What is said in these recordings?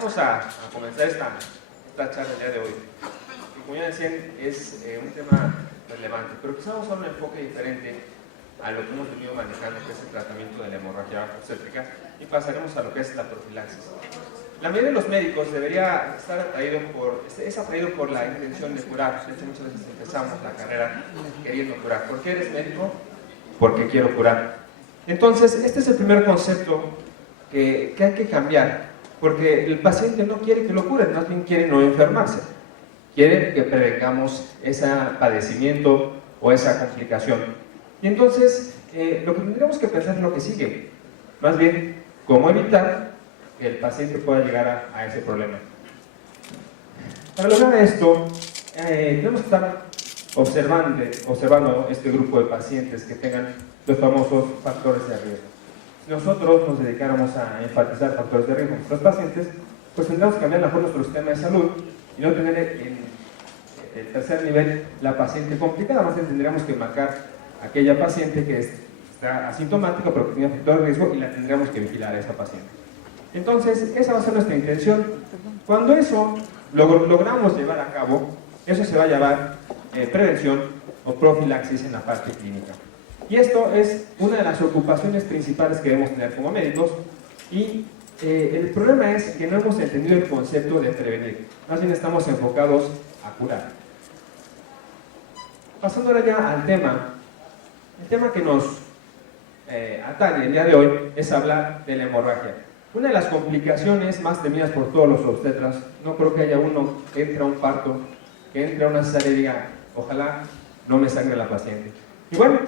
vamos a comenzar esta charla el día de hoy. Como ya decían, es un tema relevante, pero quizás vamos a dar un enfoque diferente a lo que hemos venido manejando, que es el tratamiento de la hemorragia obstétrica, y pasaremos a lo que es la profilaxis. La mayoría de los médicos debería estar atraído por la intención de curar. De hecho, muchas veces empezamos la carrera queriendo curar. ¿Por qué eres médico? Porque quiero curar. Entonces, este es el primer concepto que hay que cambiar, porque el paciente no quiere que lo curen, más bien quiere no enfermarse. Quiere que prevengamos ese padecimiento o esa complicación. Y entonces, lo que tendríamos que pensar es lo que sigue. Más bien, cómo evitar que el paciente pueda llegar a ese problema. Para lograr esto, tenemos que estar observando este grupo de pacientes que tengan los famosos factores de riesgo. Si nosotros nos dedicáramos a enfatizar factores de riesgo en nuestros pacientes, pues tendríamos que cambiar mejor nuestro sistema de salud y no tener en el tercer nivel la paciente complicada. Más bien tendríamos que marcar a aquella paciente que está asintomática pero que tiene factor de riesgo y la tendríamos que vigilar a esa paciente. Entonces, esa va a ser nuestra intención. Cuando eso logramos llevar a cabo, eso se va a llamar prevención o profilaxis en la parte clínica. Y esto es una de las ocupaciones principales que debemos tener como médicos. Y el problema es que no hemos entendido el concepto de prevenir. Más bien estamos enfocados a curar. Pasando ahora ya al tema. El tema que nos atañe el día de hoy es hablar de la hemorragia. Una de las complicaciones más temidas por todos los obstetras, no creo que haya uno que entre a un parto, que entre a una cesárea y diga, ojalá no me sangre la paciente. Y bueno,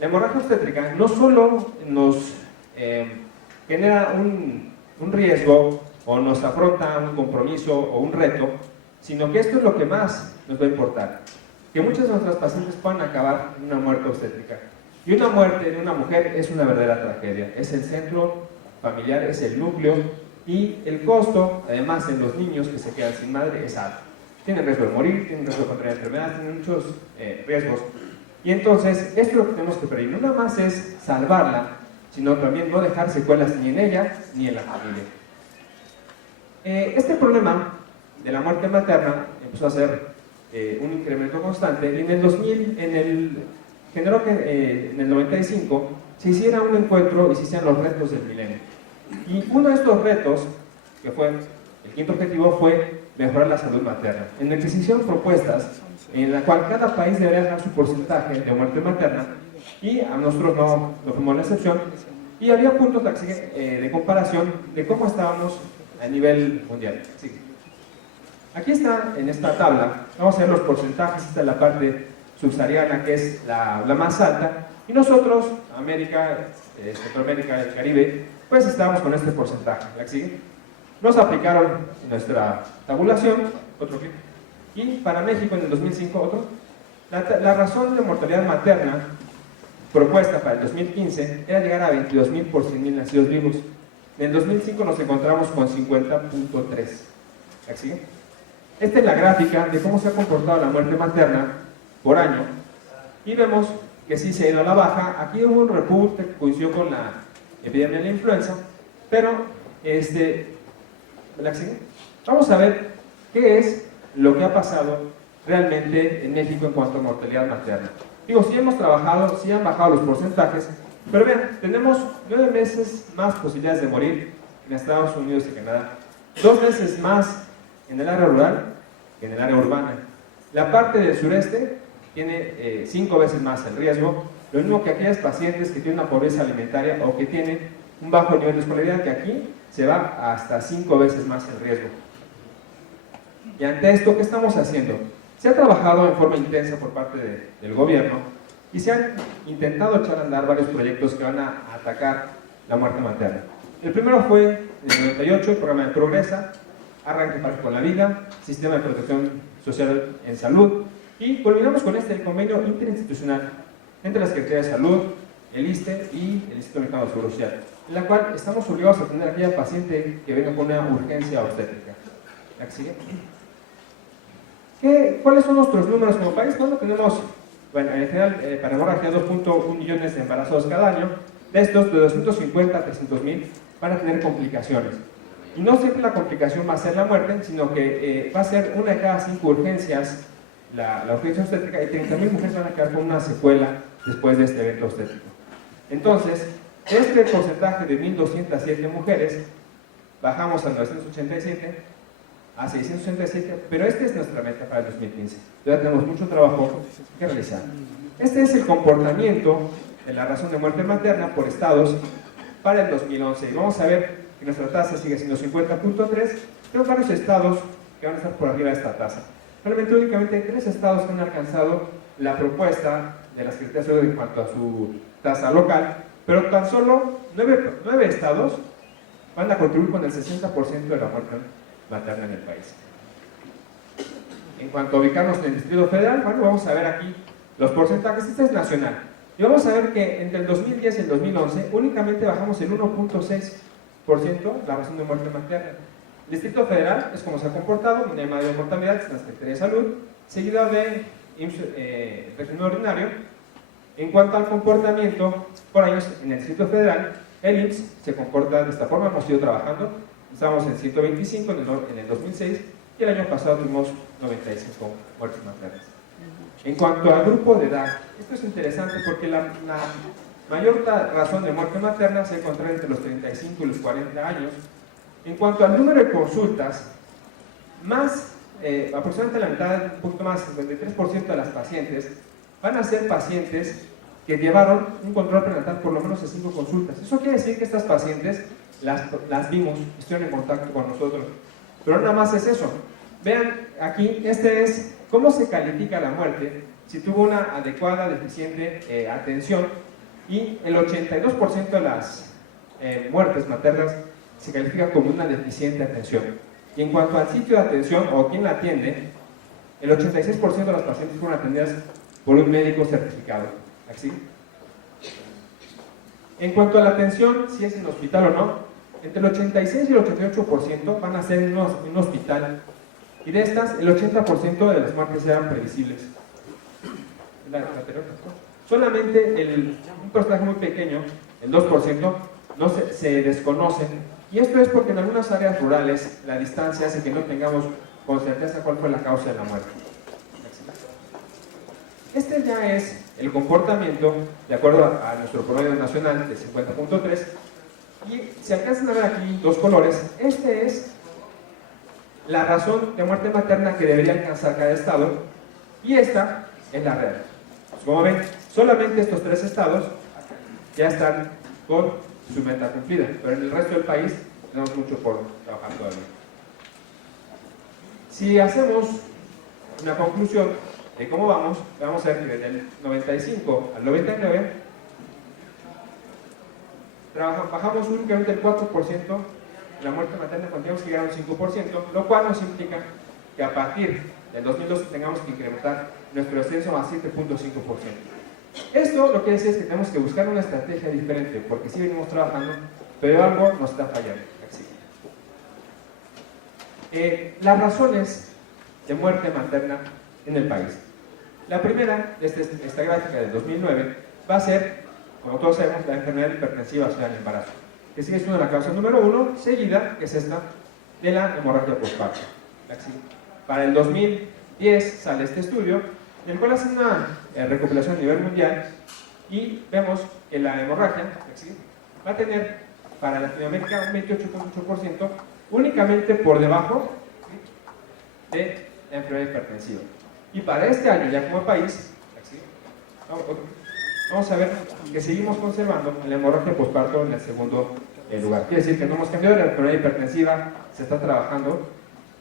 la hemorragia obstétrica no solo nos genera un riesgo o nos afronta un compromiso o un reto, sino que esto es lo que más nos va a importar. Que muchas de nuestras pacientes puedan acabar en una muerte obstétrica. Y una muerte de una mujer es una verdadera tragedia. Es el centro familiar, es el núcleo, y el costo, además en los niños que se quedan sin madre, es alto. Tienen riesgo de morir, tienen riesgo de contraer enfermedades, tienen muchos riesgos. Y entonces, esto es lo que tenemos que prevenir. No nada más es salvarla, sino también no dejar secuelas ni en ella ni en la familia. Este problema de la muerte materna empezó a ser un incremento constante, y en el 2000, generó que en el 95 se hiciera un encuentro y se hicieran los retos del milenio. Y uno de estos retos, que fue el quinto objetivo, fue mejorar la salud materna, en el que se hicieron propuestas en la cual cada país debería dar su porcentaje de muerte materna, y a nosotros no fuimos la excepción, y había puntos de comparación de cómo estábamos a nivel mundial. Sí. Aquí está, en esta tabla, vamos a ver los porcentajes. Esta es la parte subsahariana, que es la más alta, y nosotros, América, Centroamérica, el Caribe, pues estábamos con este porcentaje. ¿La que sigue? Nos aplicaron nuestra tabulación, otro clic, y para México en el 2005, otro. La razón de mortalidad materna propuesta para el 2015 era llegar a 22.000 por 100.000 nacidos vivos. En el 2005 nos encontramos con 50.3. ¿La que sigue? Esta es la gráfica de cómo se ha comportado la muerte materna por año, y vemos que sí se ha ido a la baja. Aquí hubo un repunte que coincidió con la epidemia de la influenza, pero ¿la que sigue? Vamos a ver qué es lo que ha pasado realmente en México en cuanto a mortalidad materna. Digo, sí hemos trabajado, sí han bajado los porcentajes, pero vean, tenemos 9 veces más posibilidades de morir en Estados Unidos y Canadá, 2 veces más en el área rural que en el área urbana. La parte del sureste tiene 5 veces más el riesgo, lo mismo que aquellas pacientes que tienen una pobreza alimentaria o que tienen un bajo nivel de escolaridad, que aquí se va hasta 5 veces más el riesgo. Y ante esto, ¿qué estamos haciendo? Se ha trabajado en forma intensa por parte del gobierno, y se han intentado echar a andar varios proyectos que van a atacar la muerte materna. El primero fue en el 98, el programa de Progresa, Arranque para con la Vida, Sistema de Protección Social en Salud, y culminamos con el convenio interinstitucional entre la Secretaría de Salud, el ISSSTE y el Instituto Mexicano de Seguro Social, en la cual estamos obligados a atender a aquella paciente que venga con una urgencia obstétrica. ¿La que sigue? ¿Cuáles son nuestros números como país? Bueno, tenemos, en general, para hemorragia, 2.1 millones de embarazados cada año. De estos, de 250 a 300.000 van a tener complicaciones. Y no siempre la complicación va a ser la muerte, sino que va a ser una de cada 5 urgencias la urgencia obstétrica, y 30.000 mujeres van a quedar con una secuela después de este evento obstétrico. Entonces, este porcentaje de 1.207 mujeres, bajamos a 987, a 687, pero esta es nuestra meta para el 2015. Ya tenemos mucho trabajo que realizar. Este es el comportamiento de la razón de muerte materna por estados para el 2011. Y vamos a ver que nuestra tasa sigue siendo 50.3, pero varios estados que van a estar por arriba de esta tasa. Realmente únicamente hay 3 estados que han alcanzado la propuesta de la Secretaría de Salud en cuanto a su tasa local, pero tan solo 9 estados van a contribuir con el 60% de la muerte materna en el país. En cuanto a ubicarnos en el Distrito Federal, bueno, vamos a ver aquí los porcentajes. Este es nacional. Y vamos a ver que entre el 2010 y el 2011 únicamente bajamos el 1.6% la razón de muerte materna. El Distrito Federal es como se ha comportado, donde hay mayor mortalidad, es la Secretaría de Salud, seguida de régimen ordinario. En cuanto al comportamiento, por años en el Distrito Federal, el IMSS se comporta de esta forma. Hemos ido trabajando, estábamos en 125 en el 2006 y el año pasado tuvimos 95 muertes maternas. En cuanto al grupo de edad, esto es interesante porque la mayor razón de muerte materna se encuentra entre los 35 y los 40 años. En cuanto al número de consultas, aproximadamente la mitad, un poquito más, 53% de las pacientes van a ser pacientes que llevaron un control prenatal por lo menos de 5 consultas. Eso quiere decir que estas pacientes las vimos, estuvieron en contacto con nosotros. Pero nada más es eso. Vean aquí, este es cómo se califica la muerte si tuvo una adecuada, deficiente atención, y el 82% de las muertes maternas se califica como una deficiente atención. Y en cuanto al sitio de atención o quién la atiende, el 86% de las pacientes fueron atendidas por un médico certificado. ¿Así? En cuanto a la atención, si es en hospital o no, entre el 86 y el 88% van a ser en un hospital, y de estas, el 80% de las muertes eran previsibles. Solamente un porcentaje muy pequeño, el 2%, no se desconocen, y esto es porque en algunas áreas rurales la distancia hace que no tengamos con certeza cuál fue la causa de la muerte. Este ya es el comportamiento de acuerdo a nuestro promedio nacional de 50.3, y se alcanzan a ver aquí 2 colores. Este es la razón de muerte materna que debería alcanzar cada estado, y esta es la real. Pues como ven, solamente estos 3 estados ya están con su meta cumplida, pero en el resto del país tenemos mucho por trabajar todavía. Si hacemos una conclusión de cómo vamos a ver que desde el 95 al 99 bajamos únicamente el 4% la muerte materna, cuando tenemos que llegar a un 5%, lo cual nos implica que a partir del 2012 tengamos que incrementar nuestro descenso a 7.5%. Esto lo que dice es que tenemos que buscar una estrategia diferente, porque sí venimos trabajando, pero algo nos está fallando. Las razones de muerte materna en el país. La primera, esta gráfica del 2009, va a ser, como todos sabemos, la enfermedad hipertensiva asociada al embarazo, que sigue siendo la causa número 1, seguida, que es esta, de la hemorragia postparto. Para el 2010 sale este estudio, en el cual hace una recopilación a nivel mundial, y vemos que la hemorragia va a tener para Latinoamérica un 28.8%, únicamente por debajo de la enfermedad hipertensiva. Y para este año, ya como país, vamos a ver que seguimos conservando la hemorragia postparto en el segundo lugar. Quiere decir que no hemos cambiado, la enfermedad hipertensiva se está trabajando,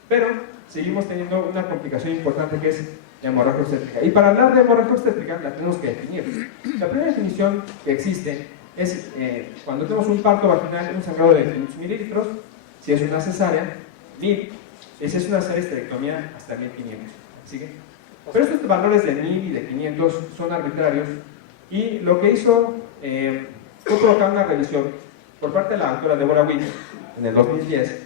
pero seguimos teniendo una complicación importante, que es la hemorragia obstétrica. Y para hablar de hemorragia obstétrica la tenemos que definir. La primera definición que existe es cuando tenemos un parto vaginal, un sangrado de 500 mililitros, si es una cesárea, 1000, y si es una esterectomía, hasta 1500. ¿Sigue? Pero estos valores de 1000 y de 500 son arbitrarios, y lo que hizo fue colocar una revisión por parte de la doctora Deborah Witt en el 2010,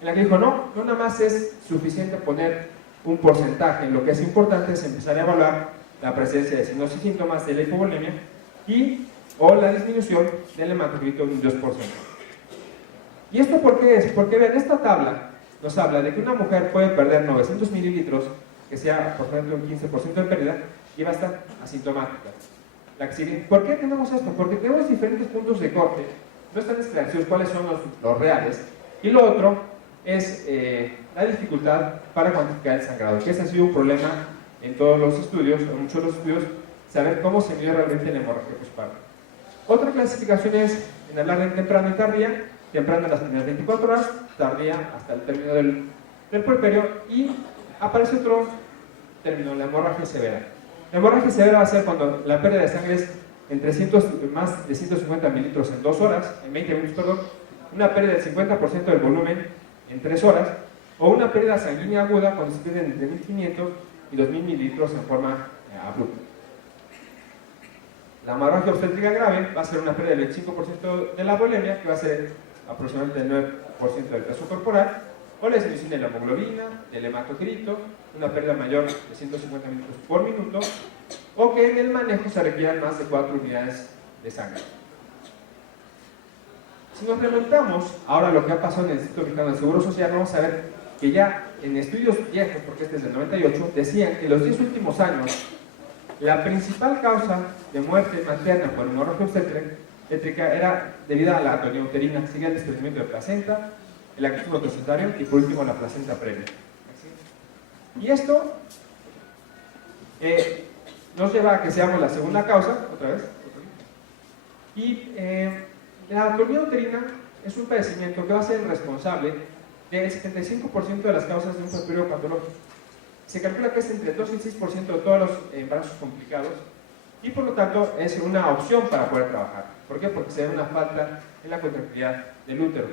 en la que dijo, no nada más es suficiente poner un porcentaje, lo que es importante es empezar a evaluar la presencia de signos y síntomas de la hipovolemia o la disminución del hematocrito de un 2%. ¿Y esto por qué es? Porque vean, esta tabla nos habla de que una mujer puede perder 900 mililitros, que sea por ejemplo un 15% de pérdida, y va a estar asintomática. La que sigue. ¿Por qué tenemos esto? Porque tenemos diferentes puntos de corte, no están esclarecidos cuáles son los reales, y lo otro es la dificultad para cuantificar el sangrado, que ese ha sido un problema en todos los estudios, en muchos de los estudios, saber cómo se mide realmente la hemorragia postparto. Otra clasificación es en hablar de temprano y tardía, temprano en las primeras 24 horas, tardía hasta el término del puerperio, y aparece otro término, la hemorragia severa. La hemorragia severa va a ser cuando la pérdida de sangre es más de 150 mililitros en 2 horas, en 20 minutos, perdón, una pérdida del 50% del volumen en 3 horas, o una pérdida sanguínea aguda cuando se pierden entre 1500 y 2000 mililitros en forma abrupta. La hemorragia obstétrica grave va a ser una pérdida del 25% de la volemia, que va a ser aproximadamente el 9% del peso corporal, o la disminución de la hemoglobina, del hematocrito, una pérdida mayor de 150 mililitros por minuto, o que en el manejo se requieran más de 4 unidades de sangre. Si nos remontamos ahora a lo que ha pasado en el Instituto Mexicano del Seguro Social, vamos a ver que ya en estudios viejos, porque este es del 98, decían que en los 10 últimos años la principal causa de muerte materna por hemorragia obstétrica era debido a la atonía uterina, seguía el desprendimiento de placenta, el acto protocitario y por último la placenta previa. Y esto nos lleva a que seamos la segunda causa, otra vez, y la atonía uterina es un padecimiento que va a ser responsable del 75% de las causas de un puerperio patológico. Se calcula que es entre el 2 y el 6% de todos los embarazos complicados y por lo tanto es una opción para poder trabajar. ¿Por qué? Porque se da una falta en la contractilidad del útero.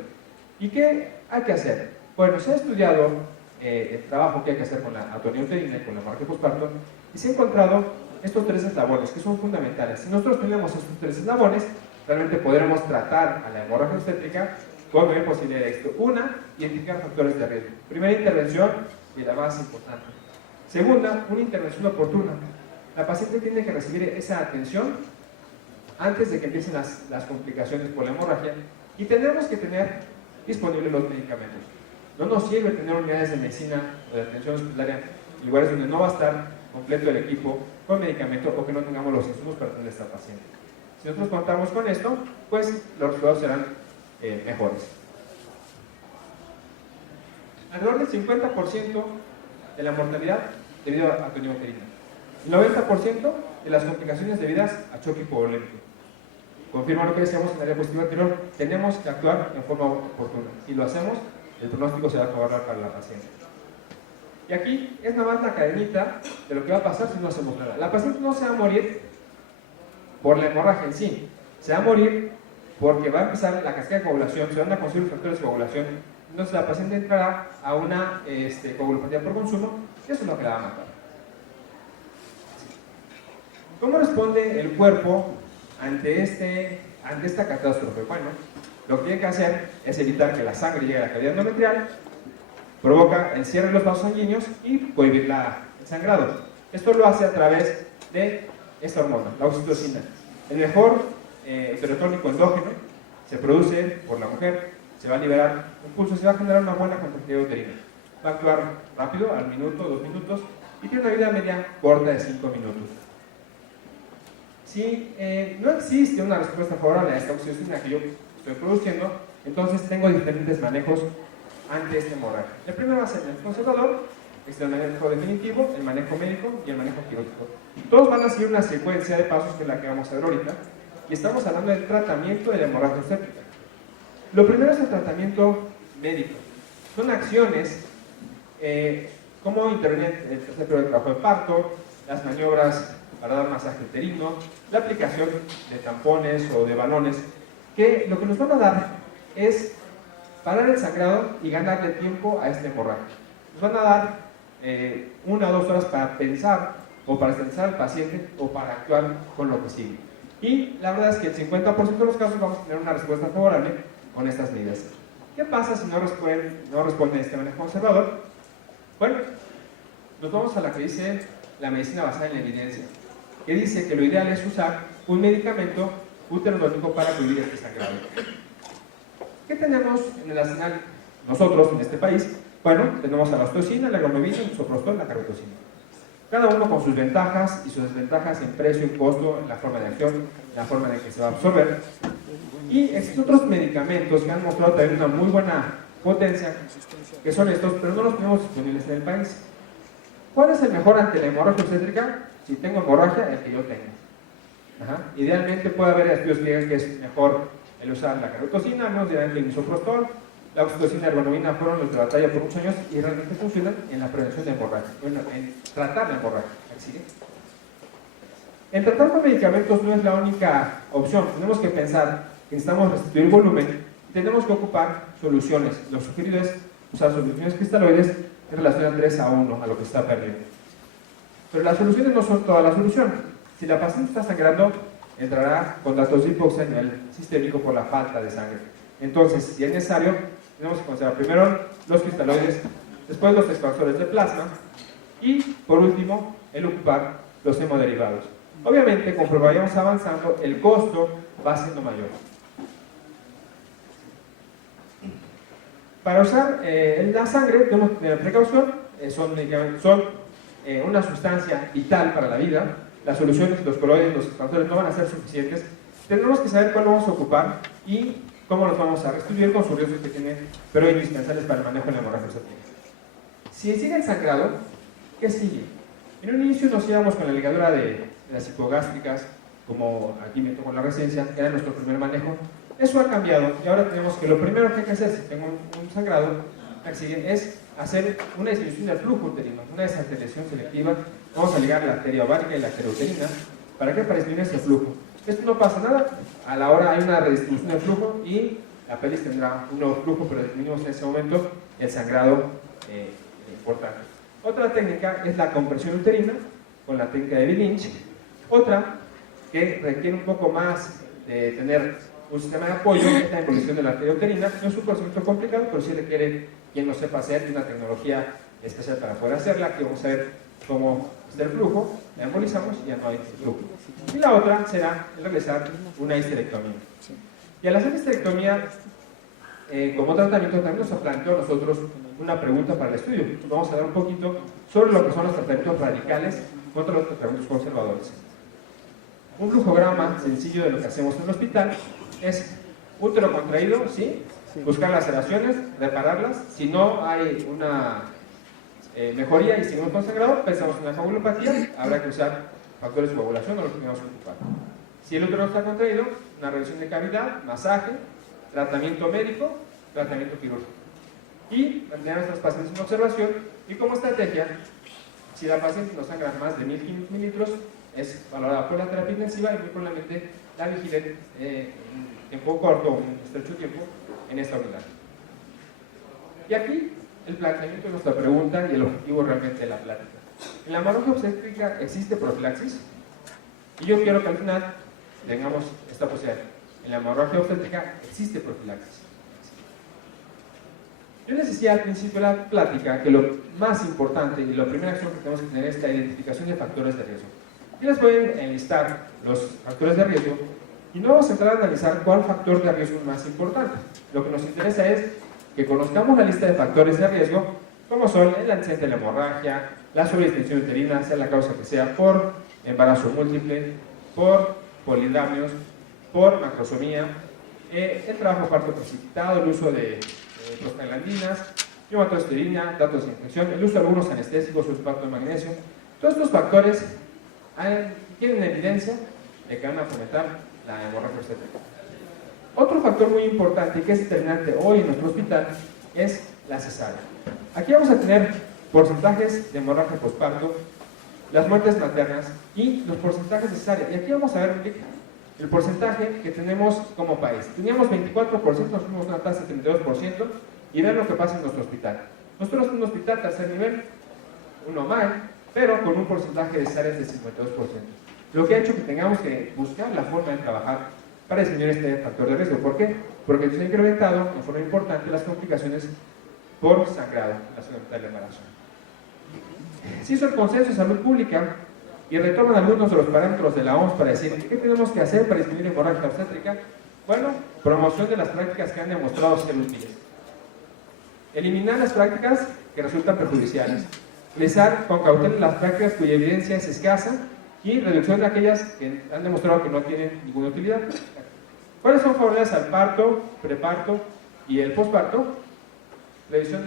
¿Y qué hay que hacer? Bueno, se ha estudiado el trabajo que hay que hacer con la atonía uterina y con la hemorragia postparto y se han encontrado estos 3 eslabones que son fundamentales. Si nosotros tenemos estos 3 eslabones, realmente podremos tratar a la hemorragia obstétrica con mayor posibilidad de éxito. Una, identificar factores de riesgo. Primera intervención y la más importante. Segunda, una intervención oportuna. La paciente tiene que recibir esa atención antes de que empiecen las complicaciones por la hemorragia y tenemos que tener disponibles los medicamentos. No nos sirve tener unidades de medicina o de atención hospitalaria en lugares donde no va a estar completo el equipo con medicamento o que no tengamos los insumos para atender a esta paciente. Si nosotros contamos con esto, pues los resultados serán mejores. Alrededor del 50% de la mortalidad debido a atonía uterina. El 90% de las complicaciones debidas a choque hipovolémico. Confirma lo que decíamos en la diapositiva anterior, tenemos que actuar en forma oportuna. Si lo hacemos, el pronóstico será favorable para la paciente. Y aquí es nada más la cadenita de lo que va a pasar si no hacemos nada. La paciente no se va a morir por la hemorragia en sí, se va a morir porque va a empezar la cascada de coagulación, se van a conseguir factores de coagulación, entonces la paciente entrará a una coagulopatía por consumo y eso es lo que la va a matar. ¿Cómo responde el cuerpo ante esta catástrofe? Bueno, lo que tiene que hacer es evitar que la sangre llegue a la cavidad endometrial, provoca el cierre de los vasos sanguíneos y cohibir el sangrado. Esto lo hace a través de esta hormona, la oxitocina. El mejor heterotónico endógeno se produce por la mujer, se va a liberar un pulso, se va a generar una buena contractilidad uterina. Va a actuar rápido, al minuto, 2 minutos, y tiene una vida media corta de 5 minutos. Si no existe una respuesta favorable a esta oxitocina que yo estoy produciendo, entonces tengo diferentes manejos ante esta hemorragia. El primero va a ser el conservador, el manejo definitivo, el manejo médico y el manejo quirúrgico. Todos van a seguir una secuencia de pasos que es la que vamos a ver ahorita, y estamos hablando del tratamiento de la hemorragia obstétrica. Lo primero es el tratamiento médico. Son acciones como intervenir en el tercer periodo de trabajo de parto, las maniobras para dar masaje uterino, la aplicación de tampones o de balones, que lo que nos van a dar es parar el sangrado y ganarle tiempo a esta hemorragia. Nos van a dar 1 o 2 horas para pensar o para estabilizar al paciente o para actuar con lo que sigue. Y la verdad es que el 50% de los casos vamos a tener una respuesta favorable con estas medidas. ¿Qué pasa si no responde este manejo conservador? Bueno, nos vamos a la que dice la medicina basada en la evidencia, que dice que lo ideal es usar un medicamento uterodónico para cohibir este sangrado. ¿Qué tenemos en el arsenal nosotros en este país? Bueno, tenemos a la oxitocina, la ergonomicina, el misoprostol, la carbotocina. Cada uno con sus ventajas y sus desventajas en precio, en costo, en la forma de acción, en la forma en que se va a absorber. Y existen otros medicamentos que han mostrado también una muy buena potencia, que son estos, pero no los tenemos disponibles en el país. ¿Cuál es el mejor ante la hemorragia obstétrica? Si tengo hemorragia, el que yo tengo. Idealmente puede haber estudios que digan que es mejor el usar la carbotocina, no dirán que el misoprostol, la oxitocina y la ergonomina fueron los de batalla por muchos años y realmente funcionan en la prevención de hemorragia, bueno, en tratar la hemorragia. El tratar con medicamentos no es la única opción, tenemos que pensar que necesitamos restituir volumen y tenemos que ocupar soluciones. Lo sugerido es usar soluciones cristaloides en relación a 3:1 a lo que está perdiendo. Pero las soluciones no son toda la solución. Si la paciente está sangrando, entrará con datos de hipoxia a nivel sistémico por la falta de sangre. Entonces, si es necesario, tenemos que considerar primero los cristaloides, después los expansores de plasma y, por último, el ocupar los hemoderivados. Obviamente, conforme vayamos avanzando, el costo va siendo mayor. Para usar la sangre, tenemos que tener precaución, son una sustancia vital para la vida. Las soluciones, los coloides, los expansores no van a ser suficientes. Tendremos que saber cuál vamos a ocupar y cómo los vamos a restituir con sus riesgos que tienen, pero indispensables para el manejo de la hemorragia obstétrica. Si sigue el sangrado, ¿qué sigue? En un inicio nos íbamos con la ligadura de las hipogástricas, como aquí me tocó en la residencia, que era nuestro primer manejo. Eso ha cambiado y ahora tenemos que lo primero que hay que hacer si tengo un sangrado es hacer una disminución del flujo uterino, una desantelesión selectiva. Vamos a ligar la arteria ovárica y la arteria uterina. ¿Para qué? Para disminuir ese flujo. Esto no pasa nada, a la hora hay una redistribución del flujo y la pelvis tendrá un nuevo flujo, pero disminuimos en ese momento el sangrado importante. Otra técnica es la compresión uterina, con la técnica de Bill-Lynch. Otra, que requiere un poco más de tener un sistema de apoyo, es la embolización de la arteria uterina. No es un procedimiento complicado, pero sí requiere quien lo sepa hacer y una tecnología especial para poder hacerla. Aquí vamos a ver cómo está el flujo, la embolizamos y ya no hay flujo. Y la otra será realizar una histerectomía. Y al hacer histerectomía, como tratamiento, también nos planteó a nosotros una pregunta para el estudio. Vamos a hablar un poquito sobre lo que son los tratamientos radicales contra los tratamientos conservadores. Un flujograma sencillo de lo que hacemos en el hospital es útero contraído, ¿sí? Buscar las laceraciones, repararlas. Si no hay una mejoría y seguimos con sangrado, pensamos en la coagulopatía, habrá que usar factores de coagulación o lo que tengamos que ocupar. Si el útero no está contraído, una revisión de cavidad, masaje, tratamiento médico, tratamiento quirúrgico. Y mantener a nuestras pacientes en observación y como estrategia, si la paciente no sangra más de 1500 mililitros, es valorada por la terapia intensiva y muy probablemente la vigilen en tiempo corto o en estrecho tiempo en esta unidad. Y aquí el planteamiento de nuestra pregunta y el objetivo realmente de la plática. En la hemorragia obstétrica existe profilaxis y yo quiero que al final tengamos esta posibilidad. En la hemorragia obstétrica existe profilaxis. Yo les decía al principio de la plática que lo más importante y la primera acción que tenemos que tener es la identificación de factores de riesgo. Y les voy a enlistar los factores de riesgo y no vamos a entrar a analizar cuál factor de riesgo es más importante. Lo que nos interesa es que conozcamos la lista de factores de riesgo, como son el antecedente de la hemorragia, la sobredistensión uterina, sea la causa que sea, por embarazo múltiple, por polidamios, por macrosomía, el trabajo parto precipitado, el uso de prostaglandinas, hematoaspirina, datos de infección, el uso de algunos anestésicos, sulfato de magnesio. Todos estos factores tienen evidencia de que van a fomentar la hemorragia obstétrica. Otro factor muy importante y que es determinante hoy en nuestro hospital es la cesárea. Aquí vamos a tener porcentajes de hemorragia posparto, las muertes maternas y los porcentajes de cesárea. Y aquí vamos a ver el porcentaje que tenemos como país. Teníamos 24%, nos fuimos a una tasa de 32% y ver lo que pasa en nuestro hospital. Nosotros somos un hospital tercer nivel, uno mal, pero con un porcentaje de cesáreas del 52%. Lo que ha hecho que tengamos que buscar la forma de trabajar para disminuir este factor de riesgo. ¿Por qué? Porque se ha incrementado de forma importante las complicaciones por sangrado en la segunda mitad del embarazo. Se hizo el consenso de salud pública y retoman algunos de los parámetros de la OMS para decir qué tenemos que hacer para disminuir hemorragia obstétrica. Bueno, promoción de las prácticas que han demostrado ser útiles. Eliminar las prácticas que resultan perjudiciales. Realizar con cautela las prácticas cuya evidencia es escasa y reducción de aquellas que han demostrado que no tienen ninguna utilidad. ¿Cuáles son favorables al parto, preparto y el posparto? Revisión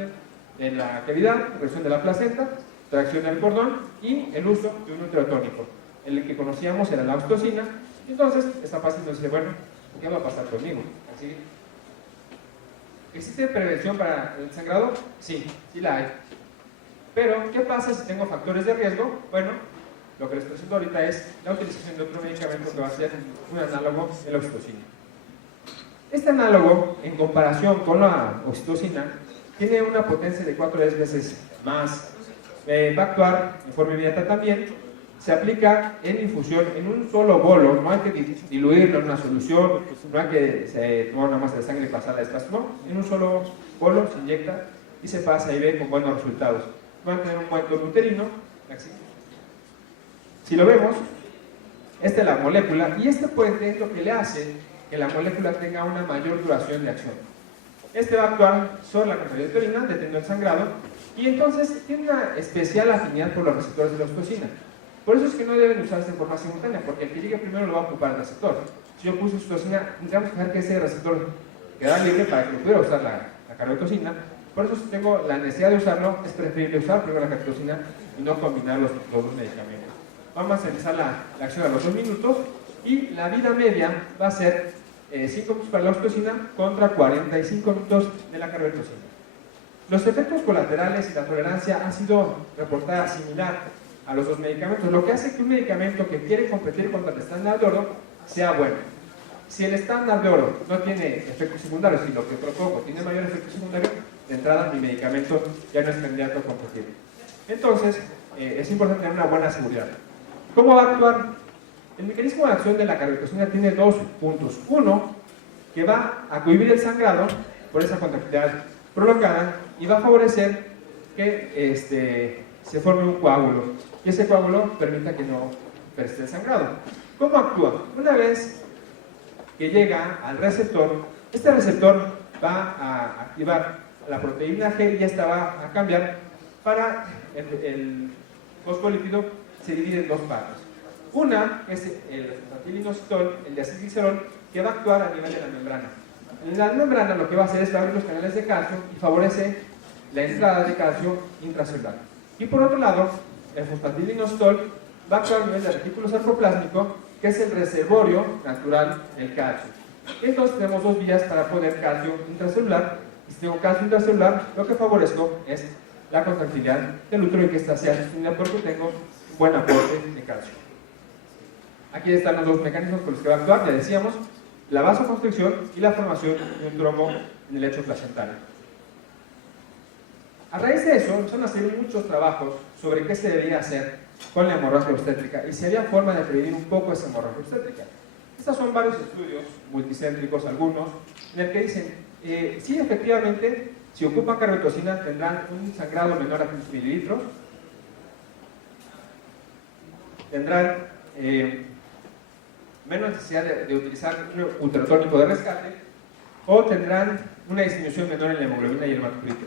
de la cavidad, revisión de la placenta, tracción del cordón y el uso de un ultratónico. El que conocíamos era la oxitocina. Entonces, esta paciente nos dice, bueno, ¿qué va a pasar conmigo? Así, ¿existe prevención para el sangrado? Sí, sí la hay. Pero, ¿qué pasa si tengo factores de riesgo? Bueno, lo que les presento ahorita es la utilización de otro medicamento que va a ser un análogo de la oxitocina. Este análogo, en comparación con la oxitocina, tiene una potencia de 4 veces más. Va a actuar de forma inmediata también. Se aplica en infusión en un solo bolo, no hay que diluirlo en una solución, no hay que tomar una muestra de sangre y pasarla después, no, en un solo bolo se inyecta y se pasa y ve con buenos resultados. Van a tener un buen tono uterino, así. Si lo vemos, esta es la molécula y este puente es lo que le hace que la molécula tenga una mayor duración de acción. Este va a actuar sobre la cavidad uterina, deteniendo el sangrado, y entonces tiene una especial afinidad por los receptores de la oxitocina. Por eso es que no deben usarse en forma simultánea, porque el que llegue primero lo va a ocupar el receptor. Si yo puse oxitocina, necesitamos dejar que ese receptor quedara libre para que pudiera usar la carbetocina. Por eso, si tengo la necesidad de usarlo, es preferible usar primero la carbetocina y no combinar los dos medicamentos. Vamos a realizar la acción a los 2 minutos y la vida media va a ser 5 minutos para la oxitocina contra 45 minutos de la carbetocina. Los efectos colaterales y la tolerancia han sido reportadas similar a los dos medicamentos, lo que hace que un medicamento que quiere competir contra el estándar de oro sea bueno. Si el estándar de oro no tiene efectos secundarios y lo que propongo tiene mayor efecto secundario, de entrada mi medicamento ya no es candidato a competir. Entonces, es importante tener una buena seguridad. ¿Cómo va a actuar? El mecanismo de acción de la carbetocina tiene 2 puntos. Uno, que va a cohibir el sangrado por esa contractilidad prolongada y va a favorecer que se forme un coágulo y ese coágulo permita que no persiste el sangrado. ¿Cómo actúa? Una vez que llega al receptor, este receptor va a activar la proteína G y esta va a cambiar para el fosfolípido se divide en 2 partes. Una es el fosfatilinositol, el diacilglicerol, que va a actuar a nivel de la membrana. En la membrana lo que va a hacer es abrir los canales de calcio y favorece la entrada de calcio intracelular. Y por otro lado, el fosfatilinositol va a actuar a nivel del retículo sarcoplásmico, que es el reservorio natural del calcio. Y entonces tenemos 2 vías para poner calcio intracelular. Y si tengo calcio intracelular, lo que favorezco es la contractilidad del útero y que ésta sea sostenida porque tengo un buen aporte de calcio. Aquí están los 2 mecanismos con los que va a actuar, ya decíamos, la vasoconstricción y la formación de un trombo en el lecho placental. A raíz de eso, empezaron a hacer muchos trabajos sobre qué se debería hacer con la hemorragia obstétrica y si había forma de prevenir un poco esa hemorragia obstétrica. Estos son varios estudios, multicéntricos algunos, en el que dicen, sí, efectivamente, si ocupan carbetocina tendrán un sangrado menor a 15 mililitros, tendrán menos necesidad de utilizar un ultratónico de rescate o tendrán una disminución menor en la hemoglobina y el hematocrito.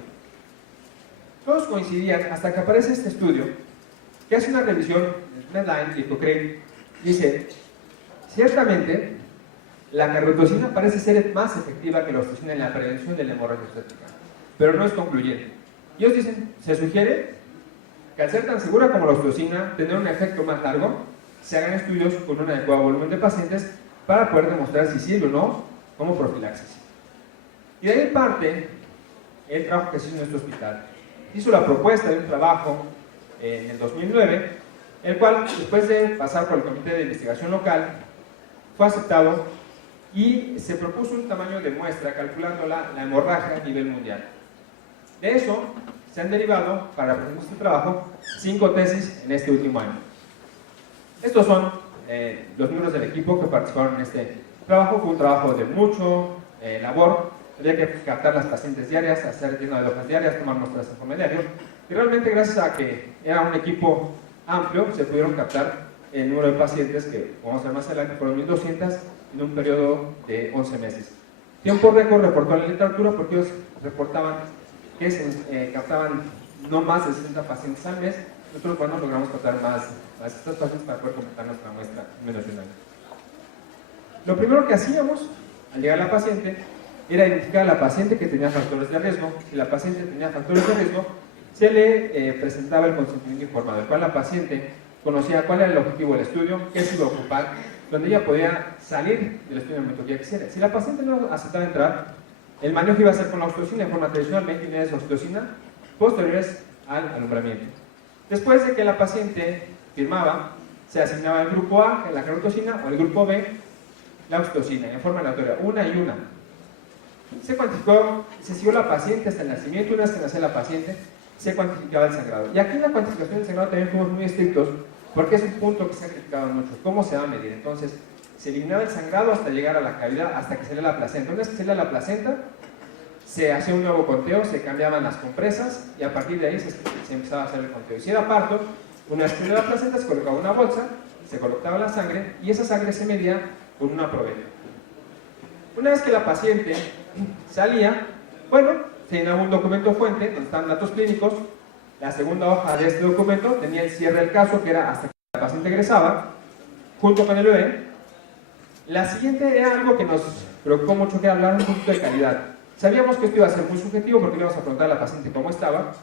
Todos coincidían hasta que aparece este estudio que hace una revisión de Medline y Cochrane. Dice, ciertamente la carbetocina parece ser más efectiva que la oxitocina en la prevención de la hemorragia obstétrica, pero no es concluyente. Ellos dicen, se sugiere que al ser tan segura como la oxitocina, tener un efecto más largo, se hagan estudios con un adecuado volumen de pacientes para poder demostrar si sirve o no como profilaxis. Y de ahí parte el trabajo que se hizo en nuestro hospital. Hizo la propuesta de un trabajo en el 2009, el cual, después de pasar por el Comité de Investigación Local, fue aceptado y se propuso un tamaño de muestra calculando la hemorragia a nivel mundial. De eso se han derivado, para presentar este trabajo, 5 tesis en este último año. Estos son los miembros del equipo que participaron en este trabajo. Fue un trabajo de mucho labor. Había que captar las pacientes diarias, hacer lleno de hojas diarias, tomar muestras de informe diario. Y realmente, gracias a que era un equipo amplio, se pudieron captar el número de pacientes que, vamos a ver más adelante, fueron 1200 en un periodo de 11 meses. Tiempo récord reportó en la literatura porque ellos reportaban que se captaban no más de 60 pacientes al mes. Nosotros, bueno, logramos captar más de estos pacientes para poder completar nuestra muestra en menos de un año. Lo primero que hacíamos al llegar a la paciente era identificar a la paciente que tenía factores de riesgo. Si la paciente tenía factores de riesgo, se le presentaba el consentimiento informado, el cual la paciente conocía cuál era el objetivo del estudio, qué se iba a ocupar, donde ella podía salir del estudio en el momento que ella quisiera. Si la paciente no aceptaba entrar, el manejo iba a ser con la oxitocina en forma tradicional, 20 unidades de oxitocina, posteriores al alumbramiento. Después de que la paciente firmaba, se asignaba el grupo A, la carotocina, o el grupo B, la oxitocina, en forma aleatoria, una y una. Se cuantificó, se siguió la paciente hasta el nacimiento. Una vez que nació la paciente, se cuantificaba el sangrado. Y aquí en la cuantificación del sangrado también fuimos muy estrictos, porque es un punto que se ha criticado mucho. ¿Cómo se va a medir? Entonces, se eliminaba el sangrado hasta llegar a la cavidad, hasta que salía la placenta. Una vez que salía la placenta, se hacía un nuevo conteo, se cambiaban las compresas, y a partir de ahí se empezaba a hacer el conteo. Y si era parto, una vez que salía la placenta, se colocaba una bolsa, se colocaba la sangre, y esa sangre se medía con una probeta. Una vez que la paciente salía, bueno, se llenaba un documento fuente donde estaban datos clínicos. La segunda hoja de este documento tenía el cierre del caso, que era hasta que la paciente egresaba, junto con el bebé. La siguiente era algo que nos preocupó mucho, que era hablar un poquito de calidad. Sabíamos que esto iba a ser muy subjetivo porque íbamos a preguntar a la paciente cómo estaba,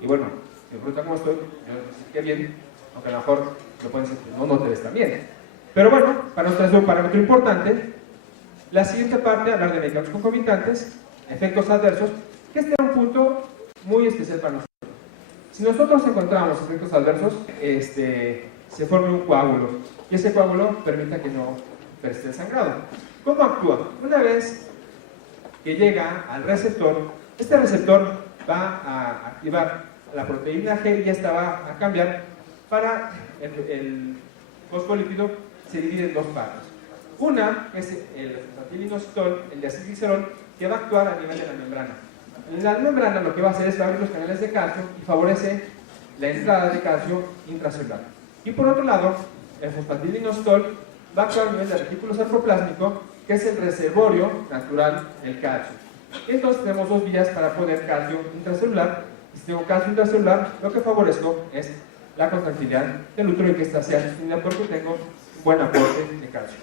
y bueno, si me pregunta cómo estoy, yo no sé qué bien, aunque a lo mejor me pueden decir, no te ves tan bien. Pero bueno, para nosotros es un parámetro importante. La siguiente parte, hablar de medicamentos concomitantes, efectos adversos, que este era un punto muy especial para nosotros. Si nosotros encontramos efectos adversos, se forma un coágulo, y ese coágulo permite que no preste el sangrado. ¿Cómo actúa? Una vez que llega al receptor, este receptor va a activar la proteína G y esta va a cambiar para el fosfolípido. Se divide en dos partes. Una es el fosfatilinositol, el diacilglicerol, que va a actuar a nivel de la membrana. En la membrana lo que va a hacer es abrir los canales de calcio y favorece la entrada de calcio intracelular. Y por otro lado, el fosfatilinositol va a actuar a nivel del retículo sarcoplásmico, que es el reservorio natural del calcio. Entonces tenemos dos vías para poner calcio intracelular. Y si tengo calcio intracelular, lo que favorezco es la contractilidad del útero y que ésta sea sostenida porque tengo un buen aporte de calcio.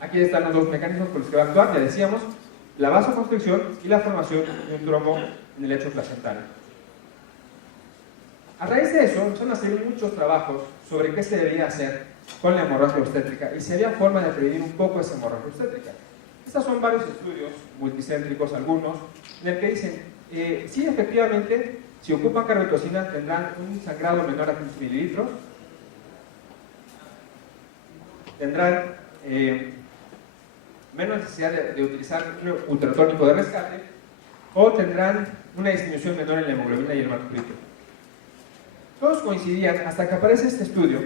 Aquí están los dos mecanismos por los que va a actuar, ya decíamos, la vasoconstricción y la formación de un trombo en el lecho placental. A raíz de eso, empezaron a salir muchos trabajos sobre qué se debería hacer con la hemorragia obstétrica y si había forma de prevenir un poco esa hemorragia obstétrica. Estos son varios estudios, multicéntricos algunos, en el que dicen, sí, efectivamente, si ocupan carbetocina tendrán un sangrado menor a 15 mililitros, tendrán menos necesidad de utilizar un ultratónico de rescate, o tendrán una disminución menor en la hemoglobina y el hematocrito. Todos coincidían hasta que aparece este estudio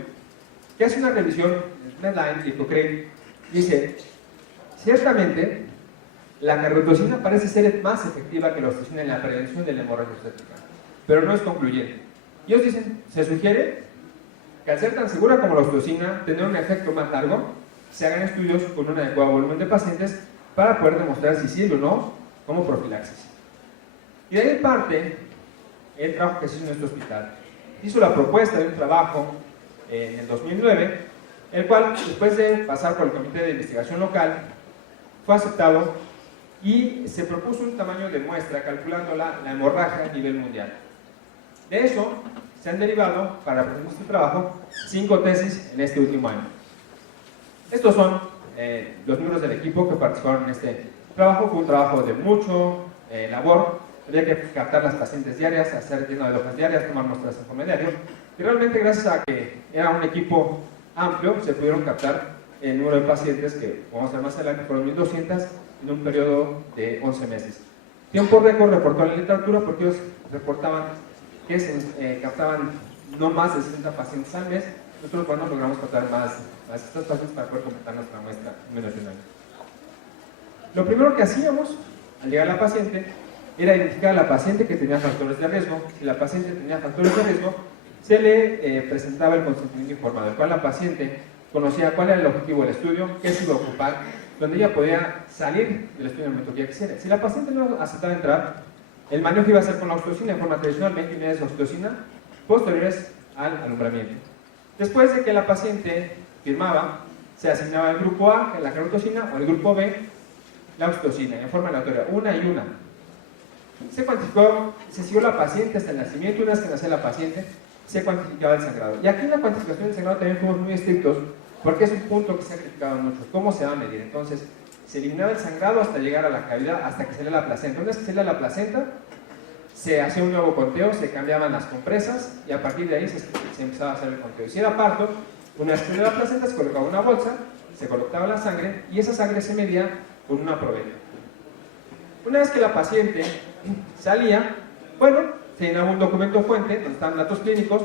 que hace una revisión, Medline y Cochrane, dice, ciertamente la carbetocina parece ser más efectiva que la oxitocina en la prevención de la hemorragia obstétrica, pero no es concluyente. Ellos dicen, se sugiere que al ser tan segura como la oxitocina, tener un efecto más largo, se hagan estudios con un adecuado volumen de pacientes para poder demostrar si sirve o no como profilaxis. Y de ahí parte el trabajo que se hizo en este hospital. Hizo la propuesta de un trabajo en el 2009, el cual, después de pasar por el comité de investigación local, fue aceptado y se propuso un tamaño de muestra calculando la hemorragia a nivel mundial. De eso se han derivado, para presentar este trabajo, 5 tesis en este último año. Estos son los miembros del equipo que participaron en este trabajo. Fue un trabajo de mucho labor. Había que captar las pacientes diarias, hacer lleno de hojas diarias, tomar muestras en forma diaria. Y realmente, gracias a que era un equipo amplio, se pudieron captar el número de pacientes que, vamos a ver más adelante, fueron 1.200 en un periodo de 11 meses. Tiempo récord reportó en la literatura porque ellos reportaban que se captaban no más de 60 pacientes al mes. Nosotros, bueno, logramos captar más de estos pacientes para poder completar nuestra muestra en menos de un año. Lo primero que hacíamos al llegar a la paciente era identificar a la paciente que tenía factores de riesgo. Si la paciente tenía factores de riesgo, se le presentaba el consentimiento informado, el cual la paciente conocía cuál era el objetivo del estudio, qué se iba a ocupar, donde ella podía salir del estudio en el momento que ella quisiera. Si la paciente no aceptaba entrar, el manejo iba a ser con la oxitocina en forma tradicional, 20 unidades de oxitocina posteriores al alumbramiento. Después de que la paciente firmaba, se asignaba el grupo A, la carotocina, o el grupo B, la oxitocina, en forma aleatoria, una y una. Se cuantificó, se siguió la paciente hasta el nacimiento. Una vez que nació la paciente, se cuantificaba el sangrado. Y aquí en la cuantificación del sangrado también fuimos muy estrictos, porque es un punto que se ha criticado mucho. ¿Cómo se va a medir? Entonces, se eliminaba el sangrado hasta llegar a la cavidad, hasta que salía la placenta. Una vez que salía la placenta, se hacía un nuevo conteo, se cambiaban las compresas, y a partir de ahí se empezaba a hacer el conteo. Y si era parto, una vez que salía la placenta, se colocaba una bolsa, se colocaba la sangre, y esa sangre se medía con una probeta. Una vez que la paciente salía, bueno, se llenaba un documento fuente donde estaban datos clínicos.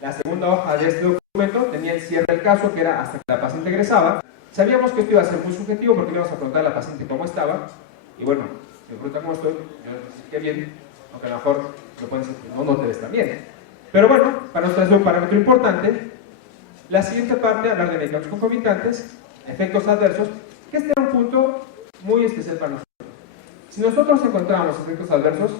La segunda hoja de este documento tenía el cierre del caso, que era hasta que la paciente egresaba. Sabíamos que esto iba a ser muy subjetivo porque íbamos a preguntar a la paciente cómo estaba, y bueno, si me pregunta cómo estoy, yo les decía que bien, aunque a lo mejor me pueden decir que no te ves tan bien. Pero bueno, para nosotros es un parámetro importante. La siguiente parte, hablar de medicamentos concomitantes, efectos adversos, que este era un punto muy especial para nosotros. Si nosotros encontrábamos efectos adversos,